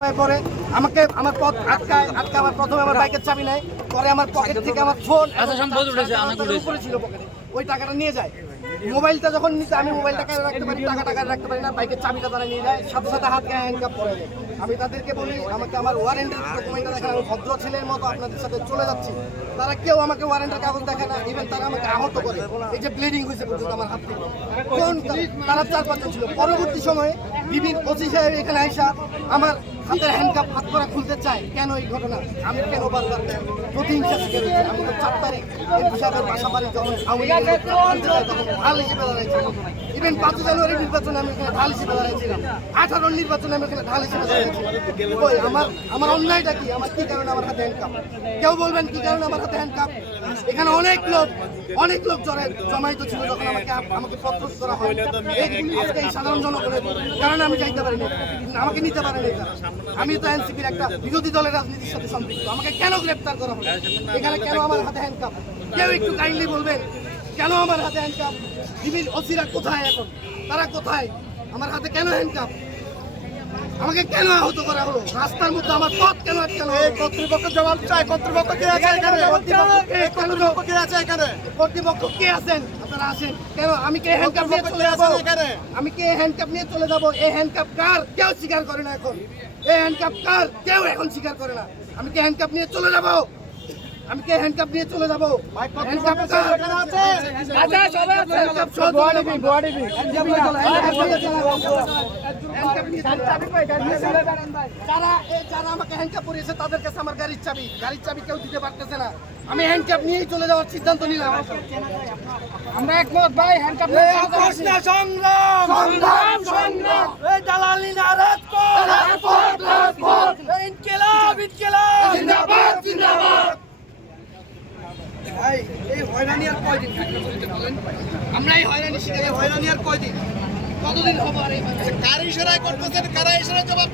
পরে আমাকে আমার পথ আটকায় আমার প্রথমে আমার বাইকের চাবি নেয়, পরে আমার পকেট থেকে আমার ফোন উপরে ছিল পকেটে, ওই টাকাটা নিয়ে যায়। মোবাইলটা যখন নিতে আমি মোবাইলটাকে রাখতে পারি, টাকা রাখতে পারি না, বাইকের চাবিটা তারা নিয়ে যায়, সাথে সাথে হাত গায়ে হ্যান্ডকাপ পরে যায়। আমি তাদেরকে বলি আমাকে আমার ওয়ারেন্টের ডকুমেন্টটা দেখেন, আমি ভদ্র ছেলের মতো আপনাদের সাথে চলে যাচ্ছি, তারা কেউ আমাকে ওয়ারেন্টের কাগজ দেখে না, ইভেন তারা আমাকে আহত করে, এই যে ব্লিডিং হয়েছে পর্যন্ত আমার হাত থেকে। কোন তারা 4-5 জন ছিল। পরবর্তী সময়ে বিভিন্ন ওসি সাহেব এখানে আইসা আমার হাতের হ্যান্ডকাপ হাত করা খুলতে চায়। কেন এই ঘটনা? আমি কেন বারবার প্রতিহিংসা শিখে দিচ্ছি? আমি তো 4 তারিখ হিসাবের পাশাপাশি যখন তখন ঢাল হিসেবে দাঁড়াইছিলাম। ইভেন 5 জানুয়ারি নির্বাচনে আমি এখানে ঢাল হিসেবে দাঁড়াইছিলাম, 18 নির্বাচনে আমি এখানে ঢাল হিসেবে দাঁড়াইছিলাম। ওই আমার অন্যায়টা কি? আমার কি কারণে আমার হাতে হ্যান্ডকাপ? কেউ বলবেন কি কারণে আমার হাতে হ্যান্ডকাপ? এখানে অনেক লোক জমায়েত ছিল যখন আমাকে প্রত্যাখ্যান করা হয়। এই সাধারণ জনগণের কারণে আমি যাইতে পারিনি, আমাকে নিতে পারেনি তারা। আমি তো এনসিপির একটা বিরোধী দলের রাজনীতির সাথে সম্পৃক্ত, আমাকে কেন গ্রেপ্তার করা হলো? এখানে কেন আমার হাতে হ্যান্ডকাপ? কেউ একটু কাইন্ডলি বলবেন কেন আমার হাতে হ্যান্ডকাপ? বিভিন্ন ওসিরা কোথায় এখন? তারা কোথায়? আমার হাতে কেন হ্যান্ডকাপ? আমাকে কেন আহত করা হলো? রাস্তার মধ্যে আমার পথ কেন আটকানো? কর্তৃপক্ষ জবাব চায়। কর্তৃপক্ষ কে আছে এখানে? কর্তৃপক্ষ কে আছে এখানে? কর্তৃপক্ষ কে আছেন? আপনারা আসেন। কেন আমি কে হ্যান্ডকাপ নিয়ে চলে যাবো? আমি কে হ্যান্ডকাপ নিয়ে চলে যাবো? এই হ্যান্ডকাপ কার? কেউ স্বীকার করে না এখন। এই হ্যান্ডকাপ কার? কেউ এখন স্বীকার করে না। আমি কে হ্যান্ডকাপ নিয়ে চলে যাবো? আমি কে হ্যান্ডকাপ নিয়ে চলে যাবো? হ্যান্ডকাপ কার? আচ্ছা সবাই হ্যান্ডকাপ সব বডিবি যারা আমাকে হ্যান্ডকাপ পরিয়েছে তাদের কাছে আমার গাড়ির চাবি কেউ দিতে পারতেছে না। আমি হ্যান্ডকাপ নিয়েই চলে যাওয়ার সিদ্ধান্ত নিলাম। আমরা একমত ভাই, হ্যান্ডকাপ সংগ্রাম এই দালালি না রাজপথ ইনকিলাব জিন্দাবাদ ভাই। এই হয়রানি আর কয়দিন থাকবে বলেন? আমরা এই হয়রানি শিকার, হয়রানি আর কয়দিন? কতদিন হবো? আর এই কার ইশারায় করতেছেন? কারা ইশারায় জবাব